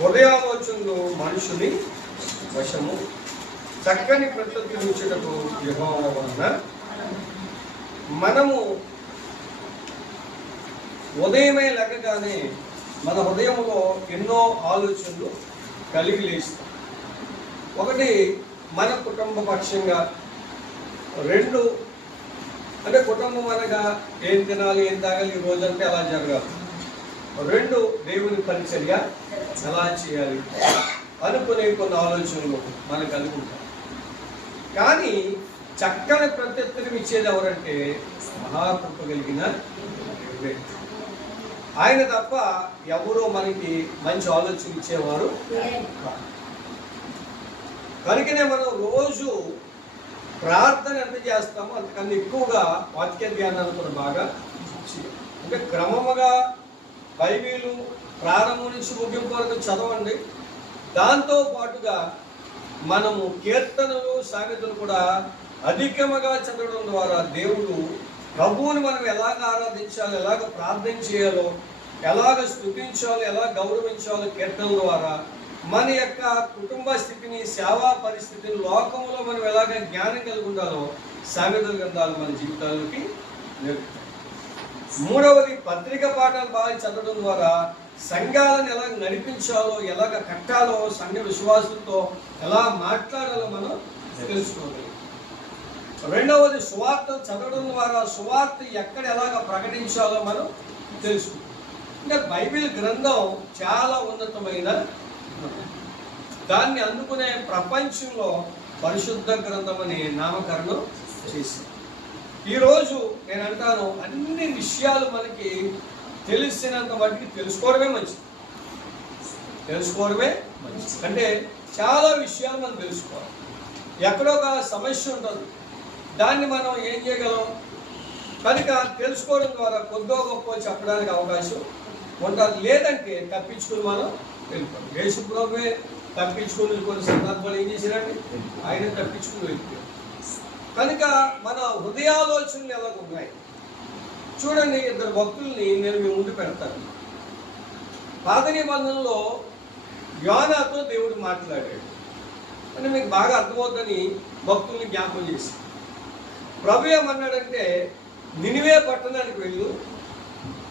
హృదయాలోచనలు మనుషుని వశము చక్కని ప్రకృతి ఉంచుటకు యెహోవా వలన మనము ఉదయమే లెక్కగానే మన హృదయంలో ఎన్నో ఆలోచనలు కలిగి లేస్తాం. ఒకటి మన కుటుంబ పక్షంగా రెండు అంటే కుటుంబం అనగా ఏం తినాలి ఏం తాగాలి ఈ రోజంటే అలా జరగాలి. రెండు దేవుని పరిచర్య ఎలా చేయాలి? అనుకునే కొన్ని ఆలోచనలు మనకు అనుకుంటాం కానీ చక్కని ప్రత్యుత్తరం ఇచ్చేది ఎవరంటే మహాకృప కలిగిన ఆయన తప్ప ఎవరో మనకి మంచి ఆలోచన ఇచ్చేవారు కనుకనే మనం రోజు ప్రార్థన ఎంత చేస్తామో అంతకన్నా ఎక్కువగా వాక్య ధ్యానాన్ని కూడా బాగా అంటే క్రమముగా బైబిలు ప్రారంభం నుంచి ముగింపు వరకు చదవండి. దాంతో పాటుగా మనము కీర్తనలు సామెతలు కూడా అధికముగా చదవడం ద్వారా దేవుడు ప్రభువుని మనం ఎలాగ ఆరాధించాలో ఎలాగ ప్రార్థన చేయాలో ఎలాగ స్థుతించాలో ఎలా గౌరవించాలో కీర్తనల ద్వారా మన యొక్క కుటుంబ స్థితిని సేవా పరిస్థితిని లోకంలో మనం ఎలాగ జ్ఞానం కలిగి ఉండాలో సామెతల గ్రంథాలు మన జీవితాలకి నేర్పుతాయి. మూడవది పత్రిక పాఠాలు బాగా చదవడం ద్వారా సంఘాలను ఎలా నడిపించాలో ఎలాగ కట్టాలో సంఘ విశ్వాసులతో ఎలా మాట్లాడాలో మనం తెలుసుకోగలం రెండవది సువార్త చదవడం ద్వారా సువార్త ఎక్కడ ఎలాగ ప్రకటించాలో మనం తెలుసుకుంటాం అంటే బైబిల్ గ్రంథం చాలా ఉన్నతమైన దాన్ని అందుకునే ప్రపంచంలో పరిశుద్ధ గ్రంథం అనే నామకరణం చేసింది ఈరోజు నేను అంటాను అన్ని విషయాలు మనకి తెలిసినంత మటుకు తెలుసుకోవడమే మంచిది. తెలుసుకోవడమే మంచిది. అంటే చాలా విషయాలు మనం తెలుసుకోవాలి. ఎక్కడో ఒక సమస్య ఉంటుంది. దాన్ని మనం ఏం చేయగలం? కనుక తెలుసుకోవడం ద్వారా కొద్దో గొప్ప చెప్పడానికి అవకాశం ఉంటుంది. లేదంటే తప్పించుకుని మనం వెళ్ళిపోతాం. యేసు ప్రభువే తప్పించుకుని కొన్ని సందర్భాలు ఏం చేశారండి? ఆయన తప్పించుకుని వెళ్ళిపోయారు. కనుక మన హృదయాలోచనలు ఎలా ఉన్నాయి చూడండి ఇద్దరు భక్తుల్ని నేను మీ ముందు పెడతాను. పాత నిబంధనలో యోనాతో దేవుడు మాట్లాడాడు. అంటే మీకు బాగా అర్థమవుతుందని భక్తుల్ని జ్ఞాపకం చేసి. ప్రభు ఏమన్నాడంటే నినివే పట్టణానికి వెళ్ళు.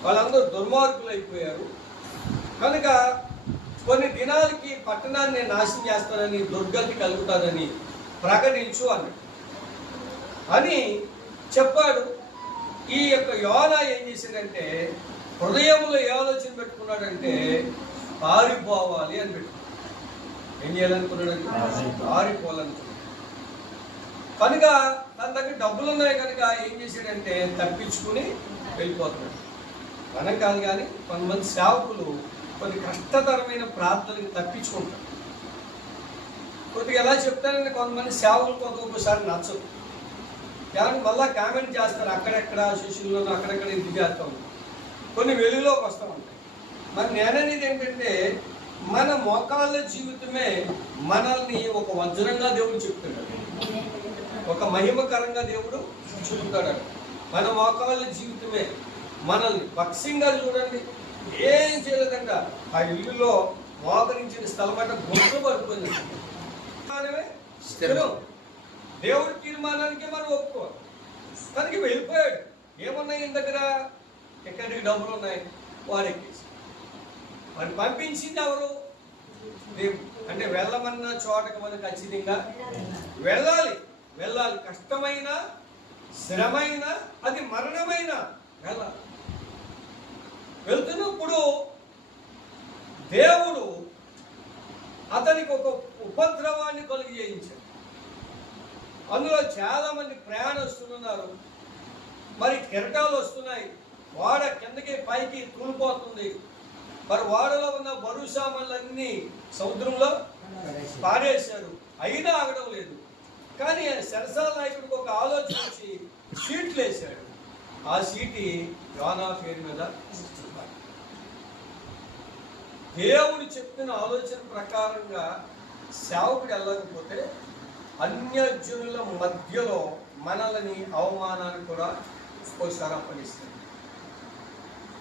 వాళ్ళందరూ దుర్మార్గులు అయిపోయారు. కనుక కొన్ని దినాలకి పట్టణాన్ని నాశనం చేస్తానని దుర్గతి కలుగుతానని ప్రకటించు అన్నాడు. అని చెప్పాడు. ఈ యొక్క యోన ఏం చేసిందంటే హృదయంలో ఏ ఆలోచన పెట్టుకున్నాడంటే పారిపోవాలి అని పెట్టుకున్నాడు. ఏం చేయాలనుకున్నాడు పారిపోవాలనుకున్నాడు. కనుక తన దగ్గర డబ్బులు ఉన్నాయి కనుక ఏం చేశాడంటే తప్పించుకుని వెళ్ళిపోతున్నాడు. మనం కాదు కానీ కొంతమంది సేవకులు కొన్ని కష్టతరమైన ప్రార్థనకి తప్పించుకుంటారు. కొద్దిగా ఎలా చెప్తారంటే కొంతమంది సేవకులు కొంత ఒక్కోసారి నచ్చదు కానీ మళ్ళా కామెంట్ చేస్తారు అక్కడెక్కడ శిష్యుల్లో అక్కడెక్కడ ఇది చేస్తూ. ఉంటాం కొన్ని వెలుగులోకి వస్తూ ఉంటాయి. మరి నేననేది ఏంటంటే మన మోకాళ్ళ జీవితమే మనల్ని ఒక వజ్రంగా దేవుడు చెప్తున్నాడు. ఒక మహిమకరంగా దేవుడు చూపుతాడు. మన మోకాళ్ళ జీవితమే మనల్ని పక్షంగా చూడండి. ఏం చేయలేదంట. ఆ ఇల్లులో మోకరించిన స్థలం అంటే గుంట పడిపోయింది స్థిరం దేవుడి తీర్మానానికి మనం ఒప్పుకోవాలి. తనకి వెళ్ళిపోయాడు. ఏమున్నాయి ఈయన దగ్గర? ఎక్కడికి డబ్బులు ఉన్నాయి? వాడు ఎక్కేసి మరి పంపించింది ఎవరు? అంటే వెళ్ళమన్న చోటకి మనం ఖచ్చితంగా వెళ్ళాలి. వెళ్ళాలి. కష్టమైన శ్రమైన అది మరణమైన వెళ్ళాలి. వెళ్తున్నప్పుడు దేవుడు అతనికి ఒక ఉపద్రవాన్ని కలిగి చేయించాడు. అందులో చాలా మంది ప్రయాణిస్తులు మరి కెరటాలు వస్తున్నాయి. వాడ కిందకి పైకి కూలిపోతుంది మరి వాడలో ఉన్న బరువు సామాన్లన్నీ సముద్రంలో పాడేశారు అయినా ఆగడం లేదు. కానీ సరసా నాయకుడికి ఒక ఆలోచన వచ్చి సీట్లు వేశాడు. ఆ సీటి యోనా పేరు మీద దేవుడు చెప్పిన ఆలోచన ప్రకారంగా సేవకుడు వెళ్ళకపోతే అన్యజనుల మధ్యలో మనల్ని అవమానాన్ని కూడా ఒకసారి అప్పగిస్తాడు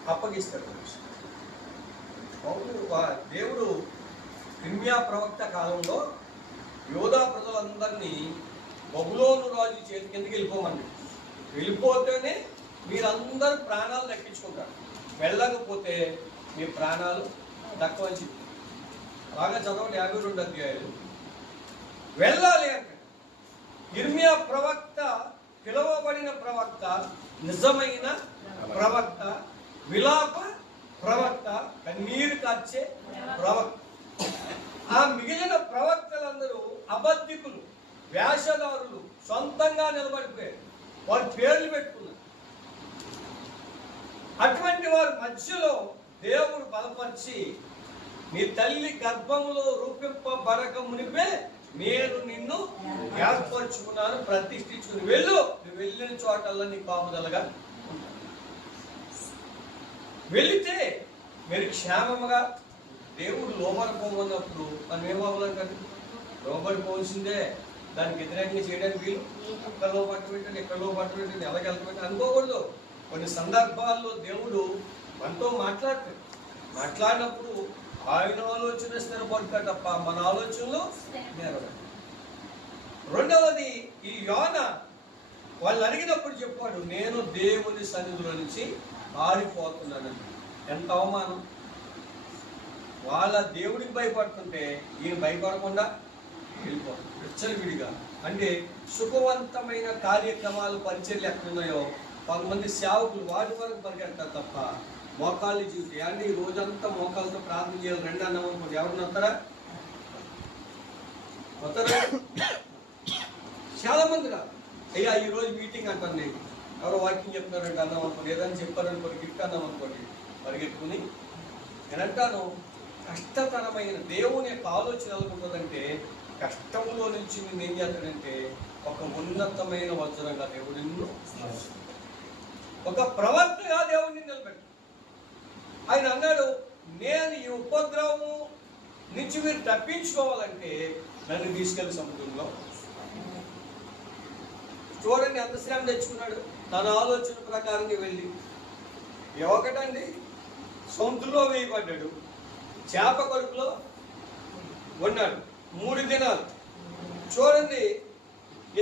అప్పగిస్తాడు అవును దేవుడు ఇర్మియా ప్రవక్త కాలంలో యోధా ప్రజలందరినీ బబులోను రాజు చేతి కిందకి వెళ్ళిపోమండి వెళ్ళిపోతేనే మీరందరూ ప్రాణాలు దక్కించుకుంటారు. వెళ్ళకపోతే మీ ప్రాణాలు దక్కవని చెప్పి బాగా చదవండి యాభై రెండు అధ్యాయులు వెళ్ళాలి అంటే. ఇర్మియా ప్రవక్త పిలువబడిన ప్రవక్త నిజమైన ప్రవక్త విలాప ప్రవక్త కన్నీరు కార్చే ప్రవక్త. ఆ మిగిలిన ప్రవక్తలందరూ అబద్ధికులు వేషధారులు సొంతంగా నిలబడిపోయారు. వారు పేర్లు పెట్టుకున్నారు. అటువంటి వారి మధ్యలో దేవుడు బలపరిచి నీ తల్లి గర్భంలో రూపింపబడక మునిపే నేను నిన్ను ఏర్పరచుకున్నాను ప్రతిష్ఠించుకుని వెళ్ళు. నువ్వు వెళ్ళిన చోటల్లా నీ కాపుదలగా వెళితే మీరు క్షేమముగా దేవుడు లోబడిపోమన్నప్పుడు మనం ఏమవ్వాలంటే లోబడిపోవాల్సిందే దానికి వ్యతిరేకంగా చేయడానికి వీలు. అక్కడ లోపట్టు పెట్టండి ఎక్కడ లోపట్టు పెట్టండి ఎలాగ వెళ్తామంటే అనుకోకూడదు. కొన్ని సందర్భాల్లో దేవుడు మనతో మాట్లాడతాడు. మాట్లాడినప్పుడు ఆయన ఆలోచన స్థిరపడతా తప్ప మన ఆలోచనలు నెరవేరు రెండవది ఈ యోన వాళ్ళు అడిగినప్పుడు చెప్పాడు నేను దేవుని సన్నిధిలో నుంచి పారిపోతున్నానని ఎంత అవమానం. వాళ్ళ దేవుడికి భయపడుతుంటే ఈయన భయపడకుండా వెళ్ళిపోతుంది విడిగా అంటే సుఖవంతమైన కార్యక్రమాలు పరిచర్లు ఎక్కడున్నాయో కొంతమంది సేవకులు వాటి వరకు పరిగెడతారు తప్ప మోకాళ్ళు అంటే ఈ రోజంతా మోకాళ్ళతో ప్రార్థన చేయాలి రెండు అన్నాం అనుకోండి. ఎవరిని వస్తారా? వస్తారా? చాలా మంది రా అయ్యా ఈ రోజు మీటింగ్ అంటాను నేను. ఎవరో వాకింగ్ చెప్తున్నారంటే అన్నాం అనుకోండి. ఏదైనా చెప్పారనుకోండి గిఫ్ట్ అన్నాం అనుకోండి పరిగెత్తుకుని. నేను అంటాను కష్టతరమైన దేవుని యొక్క ఆలోచన ఎలాగుంటుందంటే కష్టంలో నుంచి నేను ఏం చేస్తాడంటే ఒక ఉన్నతమైన వజ్రంగా దేవుడు నిన్ను మార్చుతాడు. ఒక ప్రవక్తగా దేవుడిని నిలబెట్టు ఆయన అన్నాడు నేను ఈ ఉపద్రవము నుంచి మీరు తప్పించుకోవాలంటే నన్ను తీసుకెళ్ళి సముద్రంలో చూడండి ఎంత శ్రమ తెచ్చుకున్నాడు. తన ఆలోచన ప్రకారంగా వెళ్ళి ఒకటండి సముద్రంలో వేయబడ్డాడు చేప కొడుకులో ఉన్నాడు మూడు దినాలు. చూడండి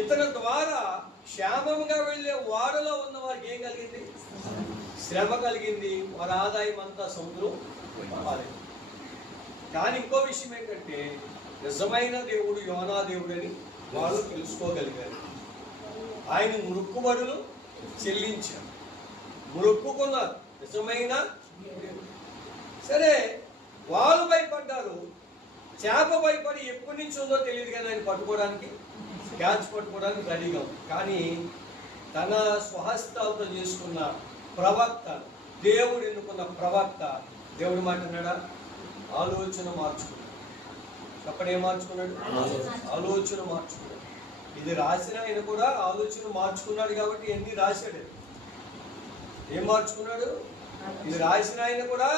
ఇతని ద్వారా క్షేమంగా వెళ్ళే వాడలో ఉన్న వారికి ఏం కలిగింది? శ్రమ కలిగింది. వారి ఆదాయం అంతా సముద్రం కానీ ఇంకో విషయం ఏంటంటే నిజమైన దేవుడు యోనా దేవుడని వాళ్ళు తెలుసుకోగలిగారు. ఆయన మురుక్కుబడులు చెల్లించారు. మురుక్కున్నారు నిజమైన సరే వాళ్ళు భయపడ్డారు. చేప భయపడి ఎప్పటి నుంచి ఉందో తెలియదు కానీ ఆయన పట్టుకోవడానికి క్యాచ్ పట్టుకోవడానికి రెడీగా ఉంది కానీ తన స్వహస్తాలతో చేసుకున్న ప్రవక్త దేవుడు ఎన్నుకున్న ప్రవక్త దేవుడు మాట్లాడా ఆలోచన మార్చుకున్నాడు. చెప్పడం ఏం మార్చుకున్నాడు? ఆలోచన. మార్చుకున్నాడు. ఇది రాసిన ఆయన కూడా ఆలోచన మార్చుకున్నాడు కాబట్టి ఎన్ని రాశాడు? ఏం మార్చుకున్నాడు? ఇది రాసిన ఆయన కూడా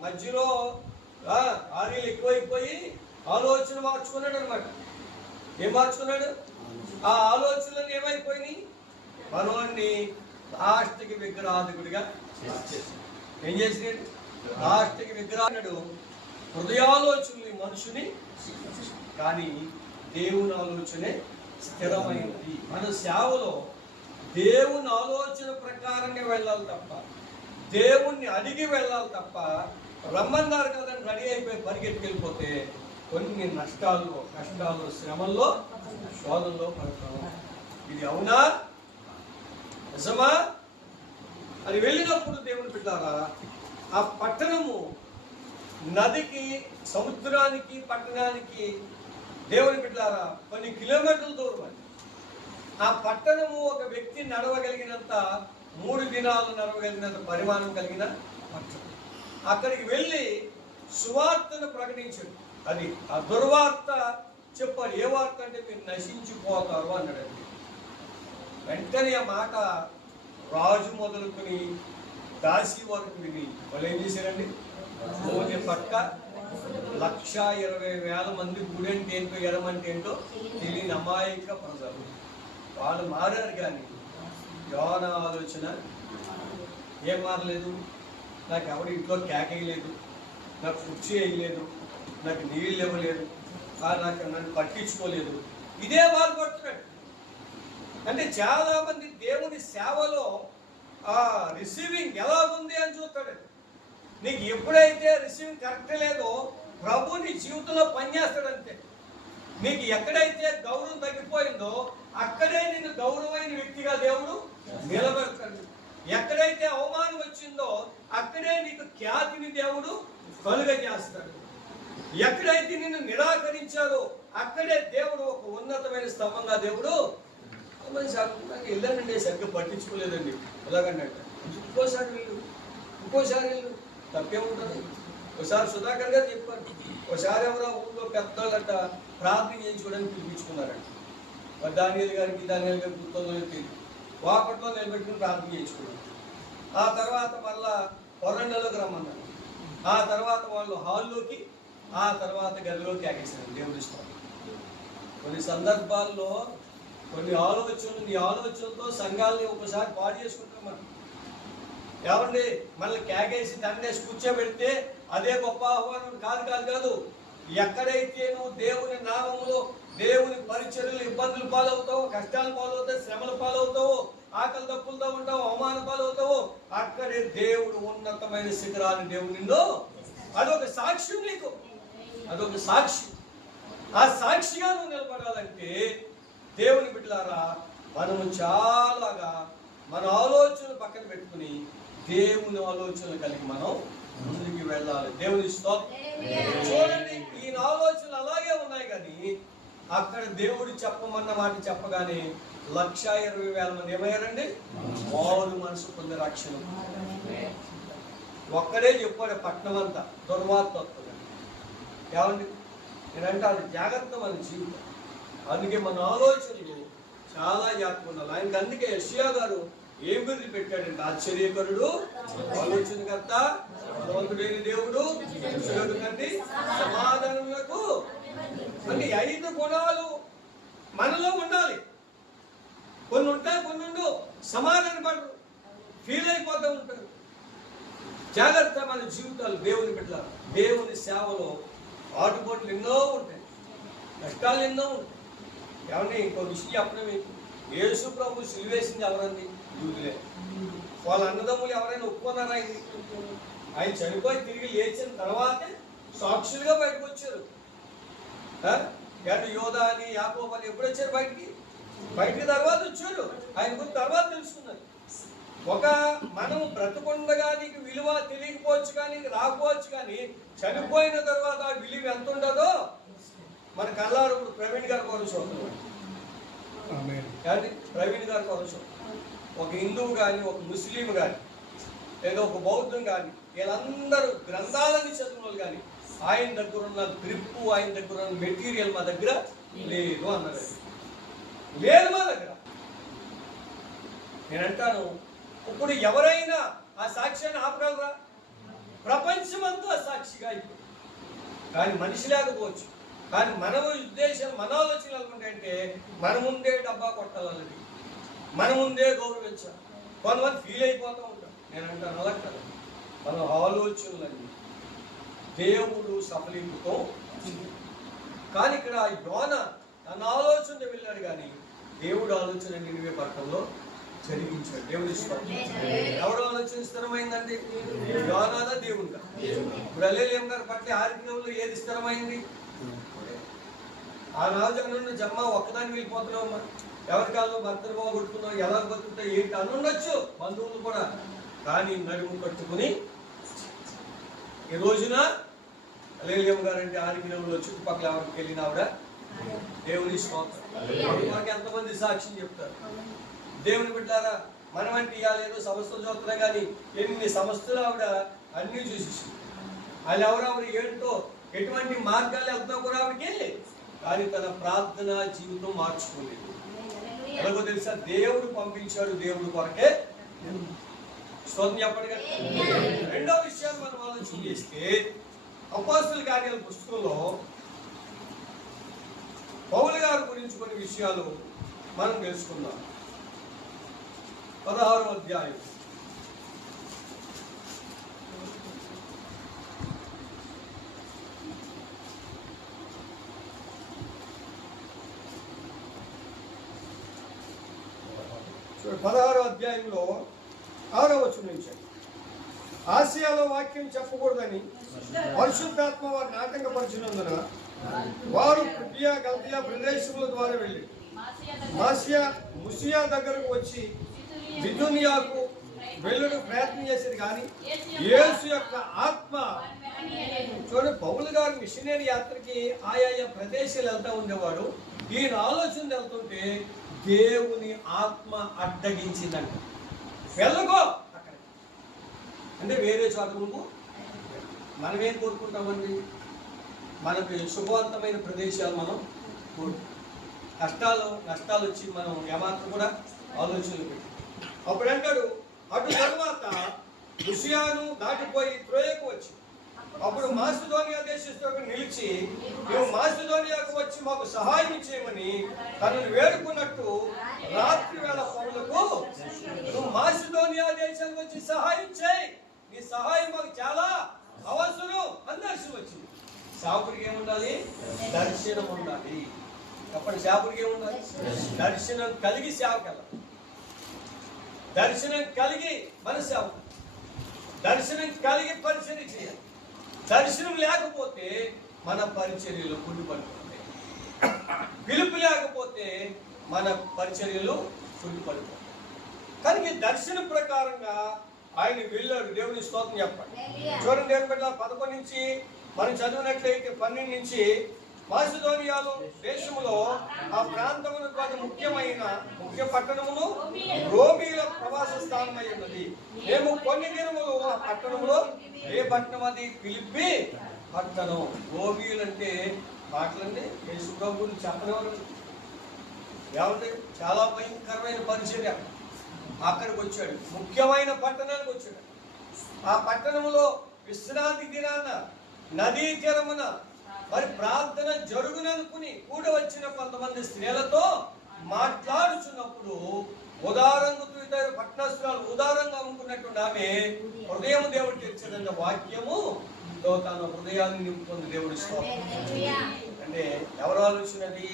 మధ్యలో ఆ, ఆర్యలు ఎక్కువైపోయి ఆలోచన మార్చుకున్నాడు అనమాట ఏం మార్చుకున్నాడు? ఆ ఆలోచనలు ఏమైపోయినాయి? మనోన్ని లాస్ట్కి విగ్రహాధికుడిగా ఏం చేసినాడు లాస్ట్కి విగ్రహాడు హృదయాలోచనలు మనుషుని కానీ దేవుని ఆలోచనే స్థిరమైనది మన సేవలో దేవుని ఆలోచన ప్రకారంగా వెళ్ళాలి తప్ప దేవుణ్ణి అడిగి వెళ్ళాలి తప్ప రమ్మన్నారు కదండి రెడీ అయిపోయి పరిగెత్తుకెళ్ళిపోతే కొన్ని నష్టాల్లో కష్టాల్లో శ్రమల్లో శోధంలో పడతాం ఇది అవునా? నిజమా? అది వెళ్ళినప్పుడు దేవుని పెట్టారా ఆ పట్టణము నదికి సముద్రానికి పట్టణానికి దేవుని పెట్టారా కొన్ని కిలోమీటర్ల దూరం అది. ఆ పట్టణము ఒక వ్యక్తి నడవగలిగినంత మూడు దినాలు నడవగలిగినంత పరిమాణం కలిగిన పట్టణం. అక్కడికి వెళ్ళి సువార్తను ప్రకటించాడు. అది ఆ దుర్వార్త చెప్పారు ఏ వార్త అంటే మీరు నశించిపోతారు అన్నాడండి. వెంటనే ఆ మాట రాజు మొదలుకొని దాసి వరకు విని వాళ్ళు ఏం చేశారండి? రోజు పక్క లక్ష ఇరవై వేల మంది గుడంటే ఏంటో ఎడమంటే ఏంటో తెలియని అమాయక ప్రజలు. వాళ్ళు మారారు కానీ యోన ఆలోచన? ఏం మారలేదు? నాకు ఎవరు ఇంట్లో కేక వేయలేదు నాకు కుర్చీ వేయలేదు. నాకు నీళ్ళు ఇవ్వలేదు. నాకు నన్ను పట్టించుకోలేదు. ఇదే బాధపడుతున్నాడు అంటే చాలా మంది దేవుని సేవలో ఆ రిసీవింగ్ ఎలా ఉంది అని చూస్తాడు. నీకు ఎప్పుడైతే రిసీవింగ్ కరెక్ట్ లేదో ప్రభు నీ జీవితంలో పనిచేస్తాడు అంతే నీకు ఎక్కడైతే గౌరవం తగ్గిపోయిందో అక్కడే నేను గౌరవమైన వ్యక్తిగా దేవుడు నిలబెడతాడు. ఎక్కడైతే అవమానం వచ్చిందో అక్కడే నీకు ఖ్యాతిని దేవుడు కలుగజేస్తాడు. ఎక్కడైతే నిన్ను నిరాకరించారో అక్కడే దేవుడు ఒక ఉన్నతమైన స్తంభంగా దేవుడు మరి సార్ నాకు వెళ్ళానండి సరిగ్గా పట్టించుకోలేదండి. ఎలాగన్నట్టు ఇంకోసారి వీళ్ళు ఇంకోసారి వెళ్ళు. తప్పే ఉంటుంది ఒకసారి సుధాకర్ గారు చెప్పారు ఒకసారి ఎవరో ఊళ్ళో పెద్దలంట ప్రార్థన చేయించుకోవడానికి పిలిపించుకున్నారంట. మరి దానియల్ గారికి దానియల్ గారికి గుర్తుందో తెలియదు వాకట్లో నిలబెట్టుకుని ప్రార్థన చేయించుకున్నారు. ఆ తర్వాత మళ్ళా పొరండలోకి రమ్మన్నారు. ఆ తర్వాత వాళ్ళు హాల్లోకి ఆ తర్వాత గదిలోకి ఆగేశారు దేవుడి ఇష్టం కొన్ని సందర్భాల్లో కొన్ని ఆలోచనలు నీ ఆలోచనలతో సంఘాలని ఒకసారి పాడు చేసుకుంటాం మనం. ఏమండి? మనల్ని కేకేసి తండేసి కూర్చోబెడితే అదే గొప్ప ఆహ్వానం కాదు కాదు కాదు. ఎక్కడైతే నువ్వు దేవుని నామములో దేవుని పరిచర్యలు ఇబ్బందులు పాలవుతావు కష్టాలు పాలవుతావు శ్రమలు పాలవుతావు ఆకలి తప్పులతో ఉంటావు అవమాన పాలవుతావు అక్కడే దేవుడు ఉన్నతమైన శిఖరాన్ని దేవుడు నిన్ను అదొక సాక్ష్యం నీకు. అదొక సాక్షి. ఆ సాక్షిగా నువ్వు నిలబడాలంటే దేవుని బిడ్డలారా మనము చాలాగా మన ఆలోచనలు పక్కన పెట్టుకుని దేవుని ఆలోచనలు కలిగి మనం ముందుకు వెళ్ళాలి. దేవుని చూడండి ఈయన ఆలోచనలు అలాగే ఉన్నాయి కానీ అక్కడ దేవుడు చెప్పమన్న మాట చెప్పగానే లక్ష ఇరవై వేల మంది ఏమయ్యారండి? మారు మనసు పొందే రక్షణ ఒక్కడే చెప్పాడు పట్నం అంతా దుర్వార్త వస్తుంది ఏమండి? నేనంటే అది జాగ్రత్త మన జీవితం. అందుకే మన ఆలోచనలు చాలా జాగ్రత్త ఉండాలి. ఆయనకి అందుకే యషియా గారు ఏం బిరుదు పెట్టాడంటే ఆశ్చర్యకరుడు ఆలోచనకర్త భగవంతుడైన దేవుడు కండి సమాధానములకు అంటే ఐదు గుణాలు మనలో ఉండాలి. కొన్ని ఉంటాయి కొన్ని ఉండు సమాధాన పడరు. ఫీల్ అయిపోతూ ఉంటారు. జాగ్రత్త మన జీవితాలు దేవుని పెట్టాలి దేవుని సేవలో ఆటుపోట్లు ఎన్నో ఉంటాయి. నష్టాలు ఎన్నో ఉంటాయి. ఏమన్నా ఇంకో విషయం చెప్పడం మీకు యేసు ప్రభు సిలివేసింది ఎవరండి? యూదులే. వాళ్ళ అన్నదమ్ములు ఎవరైనా ఒప్పుకున్నారా ఆయన ఆయన చనిపోయి తిరిగి లేచిన తర్వాతే సాక్షులుగా బయటకు వచ్చారు. ఎటు యోధ అని యాకోబ్ అని ఎప్పుడు వచ్చారు బయటికి? బయటికి తర్వాత వచ్చారు. ఆయన గురించి తర్వాత తెలుసుకున్నారు. ఒక మనం బ్రతుకుండగా నీకు విలువ తెలియకపోవచ్చు కానీ రాకపోవచ్చు కానీ చనిపోయిన తర్వాత విలువ ఎంత ఉండదో మన కళ్ళారు ఇప్పుడు ప్రవీణ్ గారి కానీ ప్రవీణ్ గారి కోసం ఒక హిందువు కానీ ఒక ముస్లిం కానీ లేదా ఒక బౌద్ధం కానీ వీళ్ళందరూ గ్రంథాలని చదివిన వాళ్ళు కానీ ఆయన దగ్గర ఉన్న గ్రిప్పు ఆయన దగ్గర ఉన్న మెటీరియల్ మా దగ్గర లేదు అన్నారు. లేదు మా దగ్గర. నేను అంటాను ఇప్పుడు ఎవరైనా ఆ సాక్ష్యాన్ని ఆపగలరా? ప్రపంచమంతా సాక్షిగా అయిపోయింది. కానీ మనిషి లేకపోవచ్చు. కానీ మన ఉద్దేశం మన ఆలోచనలు అనుకుంటే మన ముందే డబ్బా కొట్టాలని మన ముందే గౌరవించాలి. కొంతమంది ఫీల్ అయిపోతూ ఉంటాం నేను అంటాను అలా కాదు. మన ఆలోచనలన్నీ దేవుడు సఫలీకృతం కానీ ఇక్కడ యోన తన ఆలోచన వెళ్ళాడు కానీ దేవుడు ఆలోచన నిలివే పట్టణంలో జరిగించాడు ఇష్టం ఎవడు ఆలోచన స్థిరమైందండి? యోనాదా దేవుడుగా ఇప్పుడు అల్లేలేం గారి పట్ల ఆరోగ్యంలో ఏది స్థిరమైంది? ఆ రాజు నుండి జమ్మ ఒక్కదాన్ని వెళ్ళిపోతున్నావు ఎవరి కాలంలో భర్తను పోగొట్టుకున్నావు? ఎలా బతుకుతావు? ఏంటి? అని ఉండొచ్చు. బంధువులు కూడా. కానీ నడుము కట్టుకుని ఈ రోజున అలేలియం గారంటే ఆరోగ్యంలో చుట్టుపక్కల ఎవరికి వెళ్ళిన ఆవిడ దేవుని స్తోత్రం. మాకు ఎంతమంది సాక్ష్యం చెప్తారు? దేవుని బిడ్డారా మనం అంటే ఇవ్వలేదు సంస్థలు చూస్తున్నా కానీ ఎన్ని సంస్థలు ఆవిడ అన్నీ చూసి వాళ్ళు ఎవరెవరు ఏంటో ఎటువంటి మార్గాలు వెళ్తున్నా కూడా ఆవిడకి? కానీ తన ప్రార్థన జీవితం మార్చుకోలేదు ఎలాగో తెలుసా? దేవుడు పంపించాడు దేవుడు కొరకే. స్తోత్రం చెప్పండి రెండో విషయాన్ని మనం ఆలోచన చేస్తే అపాసుల కార్యాల పుస్తకంలో పౌలు గారి గురించి కొన్ని విషయాలు మనం తెలుసుకుందాం. పదహారు అధ్యాయం. పదహారో అధ్యాయంలో ఆరో వచ్చిన నుంచి. ఆసియాలో వాక్యం చెప్పకూడదని పరిశుద్ధాత్మ వారిని ఆటంకపరిచినందున వారు పుట్టియా గల్దియా ప్రదేశముల ద్వారా వెళ్ళి మాసియా ముసియా దగ్గరకు వచ్చి బిదునియాకు వెళ్ళడం ప్రయత్నం చేసేది కానీ యేసు యొక్క ఆత్మ చూడండి పౌలు గారు మిషనరీ యాత్రకి ఆయా ప్రదేశాలు వెళ్తూ ఉండేవాడు ఈయన ఆలోచన వెళ్తుంటే దేవుని ఆత్మ అడ్డగించిందంట. వెళ్ళకో అక్కడ. అంటే వేరే చోట నువ్వు మనం ఏం కోరుకుంటామండి? మనకి శుభవంతమైన ప్రదేశాలు మనం కష్టాలు నష్టాలు వచ్చి మనం ఏమాత్రం కూడా ఆలోచనలు పెట్టి అప్పుడు అంటాడు అటు తర్వాత రుషియాను దాటిపోయి త్రోయకు వచ్చి. అప్పుడు మాసిదోనియా దేశంలో నిలిచి మేము మాసిదోనియాకు వచ్చి మాకు సహాయం చేయమని తనను వేడుకున్నట్టు రాత్రి వేళ పనులకు నువ్వు మాసిదోనియా దేశానికి వచ్చి సహాయం చేయి. నీ సహాయం మాకు చాలా అవసరం అని దర్శనం వచ్చింది. సాపుడికి ఏముండాలి? దర్శనం ఉండాలి చెప్పండి సేవకుడికి ఏముండాలి? దర్శనం. కలిగి సేవకి వెళ్ళాలి దర్శనం కలిగి మన సేవకు దర్శనం కలిగి పరిచర్య చేయాలి దర్శనం లేకపోతే మన పరిచర్యలు కుండిపడిపోతాయి. పిలుపు లేకపోతే మన పరిచర్యలు కుండిపడిపోతాయి. కానీ ఈ దర్శనం ప్రకారంగా ఆయన వెళ్ళాడు. దేవుని స్తోత్రం చెప్పండి. చూడండి దేవుని బిడ్డ పదకొండు నుంచి మనం చదివినట్లయితే పన్నెండు నుంచి మాసిదోనియాలో దేశములో ఆ ప్రాంతమును కాదు ముఖ్యమైన ముఖ్య పట్టణమును రోమీల ప్రవాస స్థానమై ఉన్నది. మేము కొన్ని దినములు ఆ పట్టణములో ఏ పట్టణం అది? పిలిపి పట్టణం. రోమీలు అంటే మాటలండి యేసుప్రభు ప్రభువుని చెప్పనివారు ఏమంటే చాలా భయంకరమైన పరిచర్య. అక్కడికి వచ్చాడు. ముఖ్యమైన పట్టణానికి వచ్చాడు. ఆ పట్టణంలో విశ్రాంతి దినాన నదీ తీరమున మరి ప్రార్థన జరుగుననుకుని కూడ వచ్చిన కొంతమంది స్త్రీలతో మాట్లాడుచున్నప్పుడు ఉదారంగా ఇద్దరు పట్టణస్థురాలు ఉదారంగా అనుకున్నట్టు ఆమె హృదయం దేవుడు తెచ్చిందన్న వాక్యము తో తన హృదయాన్ని నింపుకుంది దేవుడి అంటే ఎవరు ఆలోచనది?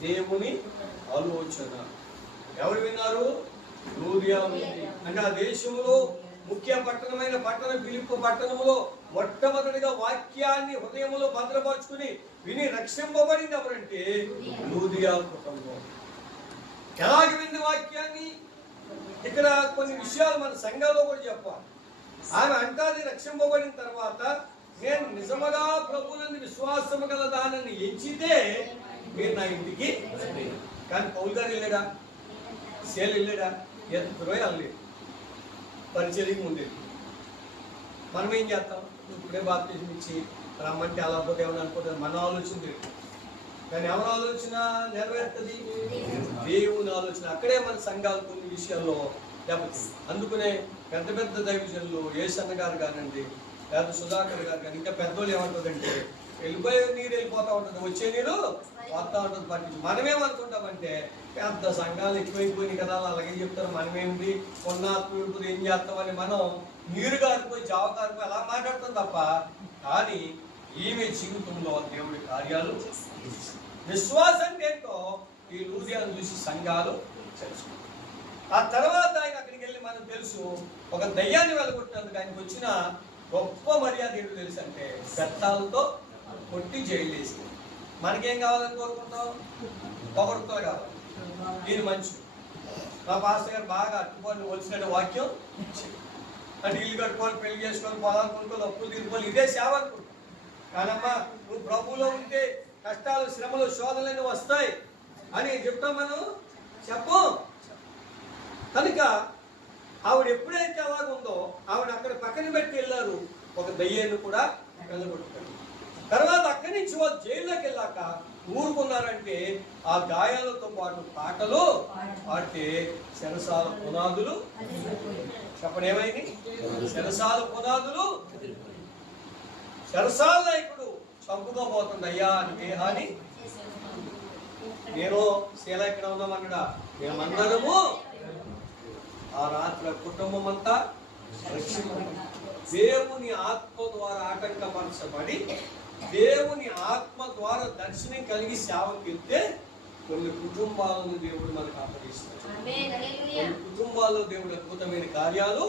దేవుని ఆలోచన. ఎవరు విన్నారు? అంటే ఆ దేశంలో ముఖ్య పట్టణమైన పట్టణ పిలుపు పట్టణములో మొట్టమొదటిగా వాక్యాన్ని హృదయములో భద్రపరుచుకుని విని రక్షింపబడింది ఎవరంటే లూదియా కుటుంబం. ఎలాగ విన్న వాక్యాన్ని? ఇక్కడ కొన్ని విషయాలు మన సంఘంలో కూడా చెప్పాలి. ఆమె అంటాది రక్షింపబడిన తర్వాత నేను నిజముగా ప్రభువులని విశ్వాసము గల దానిని ఎంచితే మీరు నా ఇంటికి కానీ పౌల్ గారు వెళ్ళాడా? సేల్ వెళ్ళాడా? ఎంతో వెళ్ళలేదు. పరిచర్యకి ముందే మనం ఏం చేస్తాం? ఇప్పుడే బాప్తిజం ఇచ్చి రమ్మంటే అలా పోతే ఏమని మన ఆలోచన కానీ ఎవరి ఆలోచన నెరవేరుతుంది? దేవుని ఆలోచన. అక్కడే మన సంఘాలు కొన్ని విషయాల్లో దెబ్బతింది అందుకనే పెద్ద పెద్ద దైవజనులు ఏసన్న గారు కానివ్వండి లేదా సుధాకర్ గారు కానీ ఇంకా పెద్దోళ్ళు ఏమంటుందంటే వెళ్ళిపోయే నీరు వెళ్ళిపోతా ఉంటుంది. వచ్చే నీరు వాతావరణం ఉంటుంది పట్టించి మనమేమనుకుంటామంటే పెద్ద సంఘాలు ఎక్కువైపోయినాయి కదా అలాగే చెప్తారు మనమేంటి కొన్న ఆత్మీయుడు ఏం చేస్తామని మనం నీరు కారిపోయి జావ కారిపోయి అలా మాట్లాడతాం తప్ప కానీ ఈమె జీవితంలో దేవుడి కార్యాలు విశ్వాసం అంటే ఏంటో ఈ లూజియాను చూసి సంఘాలు తెలుసుకుంటారు ఆ తర్వాత ఆయన అక్కడికి వెళ్ళి మనకు తెలుసు ఒక దయ్యాన్ని వెళ్ళగొట్టినందుకు ఆయనకు వచ్చిన గొప్ప మర్యాద ఏంటో తెలుసు అంటే బెత్తాలతో కొట్టి జైలు వేసింది. మనకేం కావాలని కోరుకుంటాం పొగడుతో కావాలి. దీని మంచి. మా పాస్టర్ గారు బాగా అట్టుకొని వచ్చినట్టు వాక్యం అంటే ఇల్లు కట్టుకొని పెళ్ళి చేసుకొని పొలాలు కొనుక్కోవాలి అప్పులు తీరుకొని ఇదే సేవ అనుకుంటాం కానమ్మా నువ్వు ప్రభువులో ఉంటే కష్టాలు శ్రమలు శోధనలు వస్తాయి. అని చెప్తాం మనం? చెప్పు. కనుక ఆవిడ ఎప్పుడైతే అలాగ ఉందో ఆవిడ అక్కడ పక్కన పెట్టి వెళ్ళారు ఒక దయ్యాన్ని కూడా వెళ్ళగొట్టారు తర్వాత అక్కడి నుంచి వాళ్ళు జైల్లోకి వెళ్ళాక ఊరుకున్నారంటే ఆ గాయాలతో పాటు పాటలు పాడితే శరసాల పునాదులు చెప్పండి ఏమైంది? శరసాల పునాదులు శరసాల నాయకుడు చంపుకోబోతుంది అయ్యా అని దేహాన్ని నేను శీల ఎక్కడ అక్కడ మేమందరము ఆ రాత్రి కుటుంబం అంతా దేవుని ఆత్మ ద్వారా ఆటంకపరచబడి దేవుని ఆత్మ ద్వారా దర్శనం కలిగి సేవకి వెళ్తే కొన్ని కుటుంబాలను దేవుడు మనకు అప్పగిస్తాడు. కొన్ని కుటుంబాల్లో దేవుడు అద్భుతమైన కార్యాలు.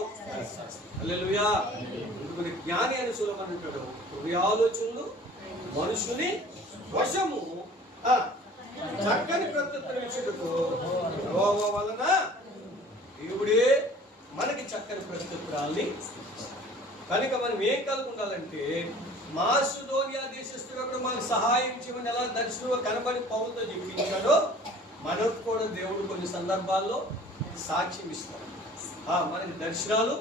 హల్లెలూయా కొన్ని జ్ఞాని అని సులభం అంటాడు హృదయ ఆలోచనలు మనుషుని వశము. చక్కని ప్రత్యుత్తరం ఇచ్చుటకు వలన దేవుడే మనకి చక్కని ప్రత్యుత్తరాల్ని కనుక మనం ఏం కలిగి ఉండాలంటే మాసుధోనియా దేశస్తున్నప్పుడు మనకు సహాయం చేయమని ఎలా దర్శనంలో కనబడి పౌలతో చెప్పించాడో మనకు కూడా దేవుడు కొన్ని సందర్భాల్లో సాక్ష్యం ఇస్తాడు. మనకి దర్శనాలు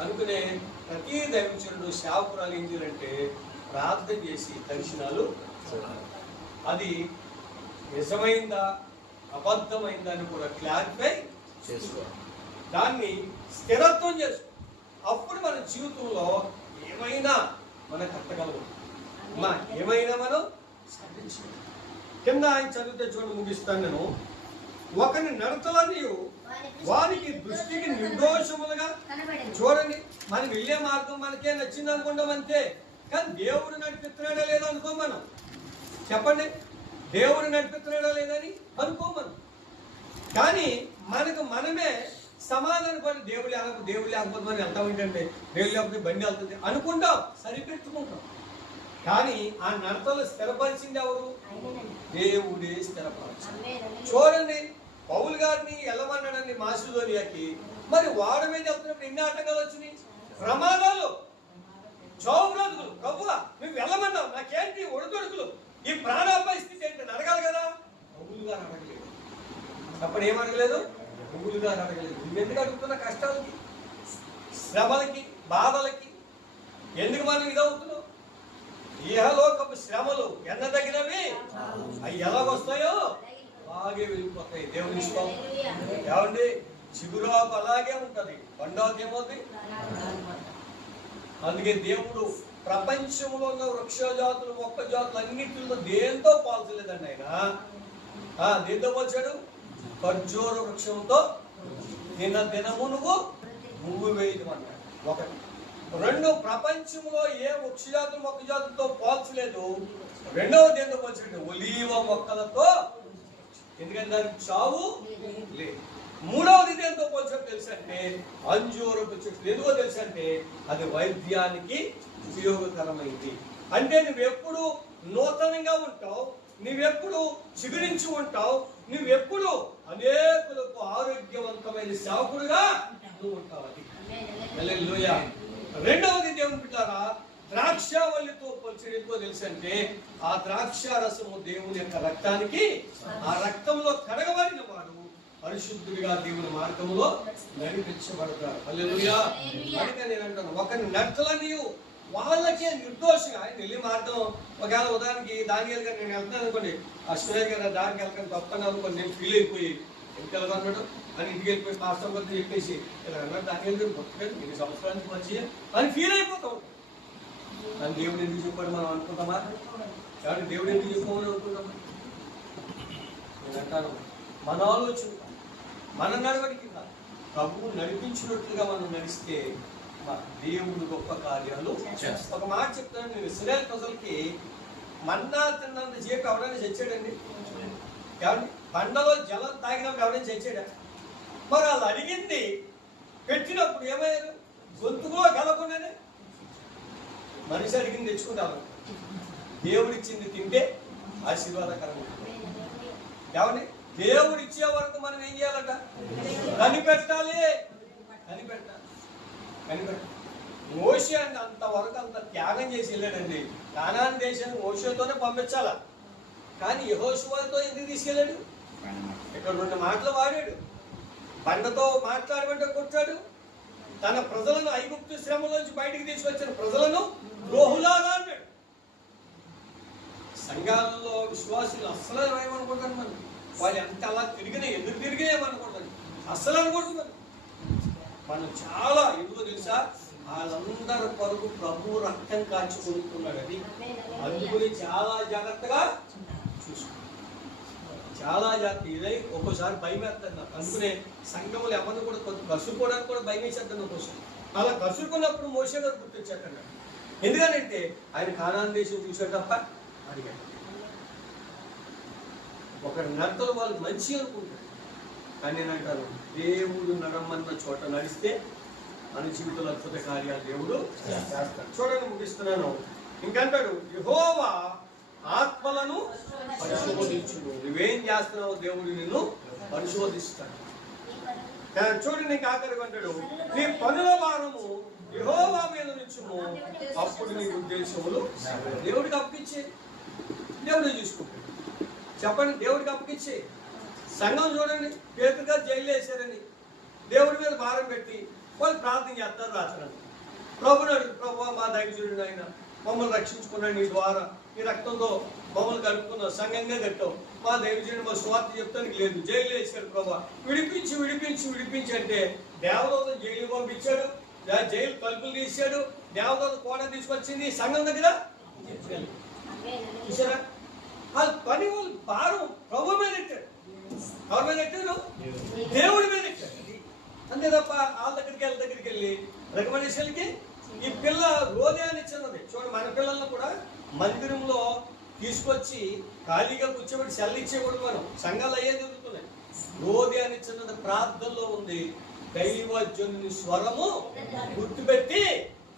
అనుకునే ప్రతి దైవచరుడు శాపురాలు ఏం చేయాలంటే ప్రార్థన చేసి దర్శనాలు చూడాలి. అది నిజమైందా అబద్ధమైందా అని కూడా క్లారిఫై చేసుకోవాలి. దాన్ని స్థిరత్వం చేసుకో అప్పుడు మన జీవితంలో ఏమైనా మనకు కట్టగలము అమ్మా ఏమైనా మనం కింద ఆయన చదివితే చూడండి ముగిస్తాను నేను. ఒకని నడతలని వారికి దృష్టికి నిర్దోషములుగా చూడండి. మనం వెళ్ళే మార్గం మనకే నచ్చింది అనుకుంటాం అంతే. కానీ దేవుడు నడిపిస్తున్నాడా లేదా అనుకో మనం చెప్పండి. దేవుడు నడిపిస్తున్నాడా లేదని అనుకో మనం కానీ మనకు మనమే సమాధాన పడి దేవుడు లేకపోతే దేవుడు లేకపోతే మనం వెళ్తాం ఏంటంటే దేవుడు లేకపోతే బండి వెళ్తుంది అనుకుంటాం సరిపెట్టుకుంటాం. కానీ ఆ నడతలు స్థిరపరిచింది ఎవరు? దేవుడే స్థిరపరచు చూడండి పౌల్ గారిని వెళ్ళమన్నాడని మాసిదోనియాకి మరి వాడ మీద వెళ్తున్నప్పుడు ఎన్ని ఆటంకాలు వచ్చినాయి? ప్రమాదాలు. చావు బ్రతుకులు. ప్రభువా మేము వెళ్ళమన్నాం నాకేంటి ఒడిదొడుకులు? ఈ ప్రాణాపాయ స్థితి ఏంటి? అడగాలి కదా? పౌలు గారు అడగలేదు. అప్పుడు ఏం అడగలేదు అడగలేదు నువ్వెందుకు అడుగుతున్న కష్టాలకి శ్రమలకి బాధలకి? ఎందుకు మనం ఇదవుతున్నావు? ఇహలోకపు శ్రమలు ఎన్న తగినవి అవి ఎలాగొస్తాయో అలాగే వెళ్ళిపోతాయి. దేవుని ఇష్టం ఏమండి? చిగురాకు అలాగే ఉంటుంది. బండాకు ఏమవుతుంది అందుకే దేవుడు ప్రపంచంలో ఉన్న వృక్ష జాతులు మొక్క జాతులు అన్నింటిలో దేంతో పోల్చలేదండి ఆయన. దేంతో పోల్చాడు ఖర్జూర వృక్షంతో నిన్న దినము నువ్వు నువ్వు వేయడం అన్నాడు ఒకటి రెండు ప్రపంచంలో ఏ వృక్షజాతులు మొక్క జాతులతో పోల్చలేదు రెండవ దేంతో పోల్చాడు ఒలీవ మొక్కలతో ఎందుకంటే దానికి చావు లేదు. మూడవది దేంతో పోల్చడం తెలుసంటే అంజూరపు చెట్లు ఎందుకో తెలుసంటే అది వైద్యానికి ఉపయోగకరమైంది. అంటే నువ్వెప్పుడు నూతనంగా ఉంటావు నువ్వెప్పుడు చిగురించి ఉంటావు నువ్వెప్పుడు అనేకులకు ఆరోగ్యవంతమైన సేవకుడుగా నువ్వు ఉంటావు. రెండవది దేవుని బిడ్డారా ద్రాక్షావల్లితో పోల్చి ఎందుకో తెలుసంటే ఆ ద్రాక్ష రసము దేవుని యొక్క రక్తానికి ఆ రక్తంలో కడగబడిన వాడు పరిశుద్ధుడిగా దేవుని మార్గంలో నడిపించబడతారు కనుక నేను అంటాను ఒకరి నడతలని వాళ్ళకే నిర్దోషంగా. ఆయన వెళ్ళి మార్గం ఒకవేళ ఉదాహరణకి దానియాలు గారు నేను వెళ్తున్నాను అనుకోండి ఆ సురేష్ గారు దానికి వెళ్తాను తప్పని అనుకోండి నేను ఫీల్ అయిపోయి ఎందుకు వెళ్తాను అని ఇంటికి వెళ్ళిపోయి మాస్టర్ గారితో చెప్పేసి ఇలా అన్నారు దానియాలు గారు కొత్తగా ఎన్ని సంవత్సరానికి వచ్చి అని ఫీల్ అయిపోతాం. అని దేవుడు ఎందుకు చెప్పాడు మనం అనుకుంటామా? కాబట్టి దేవుడు ఎందుకు చెప్పమని అనుకుంటామా? నేను అంటాను మన ఆలోచన మన నడవడికి ప్రభువు నడిపించినట్లుగా మనం నడిస్తే దేవుడు గొప్ప కార్యాలు ఒక మాట చెప్తాను నేను. ఇస్రాయల్ ప్రజలకి మన్నా తిన్నంత చేపి ఎవరైనా చచ్చాడండి ఎవరిని? బండలో జలం తాగినప్పుడు ఎవరైనా చచ్చాడా మరి వాళ్ళు అడిగింది పెట్టినప్పుడు ఏమయ్యారు? గొంతుకులో కలకుండానే మనిషి అడిగింది తెచ్చుకుంటారు దేవుడిచ్చింది తింటే ఆశీర్వాదకరం ఉంటుంది. ఏమండి దేవుడు ఇచ్చే వరకు మనం ఏం చేయాలట? కనిపెట్టాలి కనిపెట్టాలి కనిపెట్టు మోషే అండి అంతవరకు అంత త్యాగం చేసి వెళ్ళాడండి. కానాన్ దేశాన్ని మోషేతోనే పంపించాల? కానీ యహోశువాతో ఎందుకు తీసుకెళ్ళాడు? ఇక్కడ రెండు మాటలు వాడాడు. బండతో మాట్లాడమంటే కొట్టాడు. తన ప్రజలను ఐగుప్తు శ్రమలోంచి బయటికి తీసుకొచ్చిన ప్రజలను ద్రోహులాగా అన్నాడు. సంఘాలలో విశ్వాసులు అస్సలు ఏమనుకుంటాను మనం వాళ్ళు ఎంత అలా తిరిగినా ఎందుకు తిరిగినామనుకుంటాను అస్సలు అనుకుంటున్నాను మనం చాలా ఎందుకు తెలుసా? వాళ్ళందరి కొరకు ప్రభు రక్తం కాచి కొనుక్కున్నాడు అది. అందుకని చాలా జాగ్రత్తగా చూసుకో. చాలా జాగ్రత్త. ఇదై ఒక్కోసారి భయం వేస్తాను నాకు. అందుకనే సంఘములు ఎవరిని కూడా కొంత కసురుకోవడానికి కూడా భయం వేసేద్దాం ఒక్కోసారి అలా కసురుకున్నప్పుడు మోసే గారు గుర్తొచ్చాడు ఎందుకంటే ఆయన కానాన్ దేశం చూసాడు తప్ప అడిగాడు. ఒక నడతలు వాళ్ళు మంచి అనుకుంటారు. కానీ నేను అంటాను దేవుడు నడమన్న చోట నడిస్తే మన జీవితంలో అద్భుత కార్యాలు దేవుడు చేస్తాడు. చూడండి ముగిస్తున్నాను. ఇంకంటాడు యహోవా ఆత్మలను పరిశోధించును. నువ్వేం చేస్తున్నావు దేవుడు నిన్ను పరిశోధిస్తాడు. చూడండి నీకు ఆఖరికి అంటాడు నీ పనుల వారము యహోవా మీద నుంచుము అప్పుడు నీ ఉద్దేశములు దేవుడికి అప్పగించే. దేవుడు చూసుకుంటాడు చెప్పండి దేవుడికి అప్పగించే. సంఘం చూడండి పేతురు గారు జైలు వేశారని. దేవుడి మీద భారం పెట్టి వాళ్ళు ప్రార్థన చేస్తారు రాత్రి. ప్రభుని అడుగు ప్రభు మా దైవజుడు ఆయన. మమ్మల్ని రక్షించుకున్నాడు నీ ద్వారా. ఈ రక్తంతో మమ్మల్ని కలుపుకున్నావు సంఘంగా కట్టావు. మా దైవజుడు మా స్వార్థ చెప్తానికి లేదు. జైలు వేశాడు ప్రభా. విడిపించి విడిపించి విడిపించి అంటే దేవదూత జైలు పంపించాడు. జైలు తలుపులు తీశాడు. దేవదూత కోడ తీసుకొచ్చింది సంఘం దగ్గర. చూసారా? ఆ పని వాళ్ళు భారం. ప్రభు మీద ఎట్టాడు ఎవరి మీద ఎట్టాడు దేవుడి మీద ఎక్కాడు అంతే తప్ప వాళ్ళ దగ్గరికి వెళ్ళి దగ్గరికి వెళ్ళి రికమెండేషన్కి ఈ పిల్ల హృదయాన్ని అని ఇచ్చినది. చూడండి మన పిల్లలను కూడా మందిరంలో తీసుకొచ్చి ఖాళీగా కూర్చోబెట్టి సెల్ ఇచ్చేకూడదు మనం. సంఘాలు అయ్యే జరుగుతున్నాయి. హృదయాన్ని అని ఇచ్చినది ప్రార్థనలో ఉంది. దైవజనుని స్వరము గుర్తుపెట్టి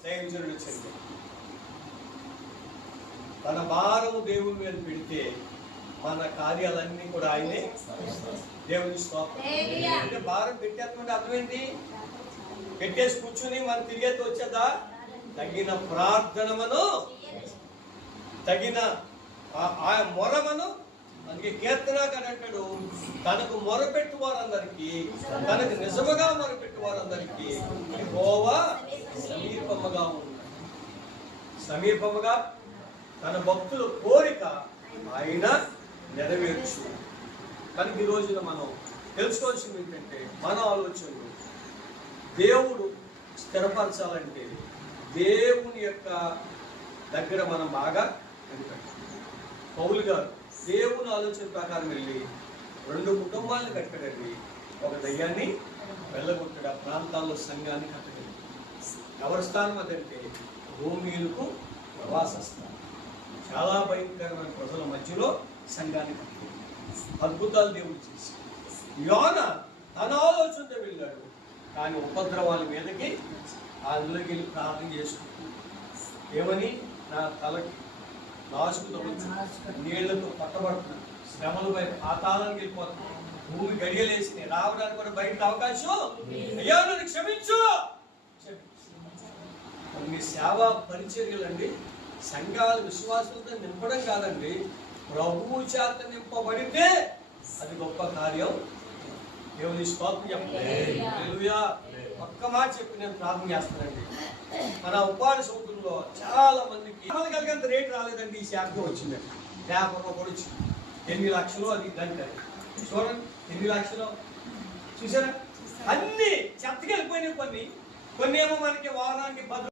దైవజనుడు వచ్చింది తన భారము దేవుని మీద పెడితే మన కార్యాలన్నీ కూడా ఆయనే దేవుని అంటే భారం పెట్టేటువంటి అర్థం ఏంటి పెట్టేసి కూర్చుని మనం తిరిగేది వచ్చేదా? తగిన ప్రార్థనమను తగిన ఆ- మొరమను అందుకే కీర్తనాకని అంటాడు. తనకు మొరపెట్టు వారందరికీ తనకు నిజముగా మొరపెట్టు వారందరికీ యెహోవా సమీపముగా ఉన్నాడు. సమీపముగా తన భక్తుల కోరిక ఆయన నెరవేర్చు కనుక ఈ రోజున మనం తెలుసుకోవాల్సింది ఏంటంటే మన ఆలోచనలు దేవుడు స్థిరపరచాలంటే దేవుని యొక్క దగ్గర మనం బాగా కనిపెట్టాలి పౌలు గారు దేవుని ఆలోచన ప్రకారం వెళ్ళి రెండు కుటుంబాలను కట్టడండి. ఒక దయ్యాన్ని వెళ్ళగొట్టాడు ఆ ప్రాంతాల్లో సంఘాన్ని కట్టడండి ఎవరి స్థానం అదంటే భూమిలకు ప్రవాస స్థానం. చాలా భయంకరమైన ప్రజల మధ్యలో సంఘాన్ని అద్భుతాలు దేవుడు చేసి యోన తన ఆలోచనతో వెళ్ళాడు. కానీ ఉపద్రవాల మీదకి అందులోకి వెళ్ళి ప్రార్థన చేసుకుంటున్నాడు ఏమని? నా తలకి నాసుకు తగులుతుంది నీళ్ళతో పట్టబడుతున్నాను శ్రమలపై పాతాళానికి వెళ్ళిపోతున్నాను భూమి గడియలేసి రావడానికి కూడా బయట అవకాశం అయ్యా నన్ను క్షమించు! కొన్ని సేవా పరిచర్యలండి సంఘాల విశ్వాసంతో నింపడం కాదండి. ప్రభువు చేత నింపబడితే అది గొప్ప కార్యం. దేవుని స్తోత్రం. ఒక్క మాట చెప్పి నేను ప్రార్థన చేస్తానండి. మన ఉపాధి సౌకర్యంలో చాలా మందికి కలిగేంత రేటు రాలేదండి. ఈ శాఖ వచ్చిందండి. పేపర్లో కూడా వచ్చింది. ఎన్ని లక్షలు అది ఇదంటారు చూడండి ఎన్ని లక్షలు. చూసారా? అన్ని చెత్తకెళ్ళిపోయినాయి కొన్ని కొన్ని. ఏమో మనకి వారానికి భద్ర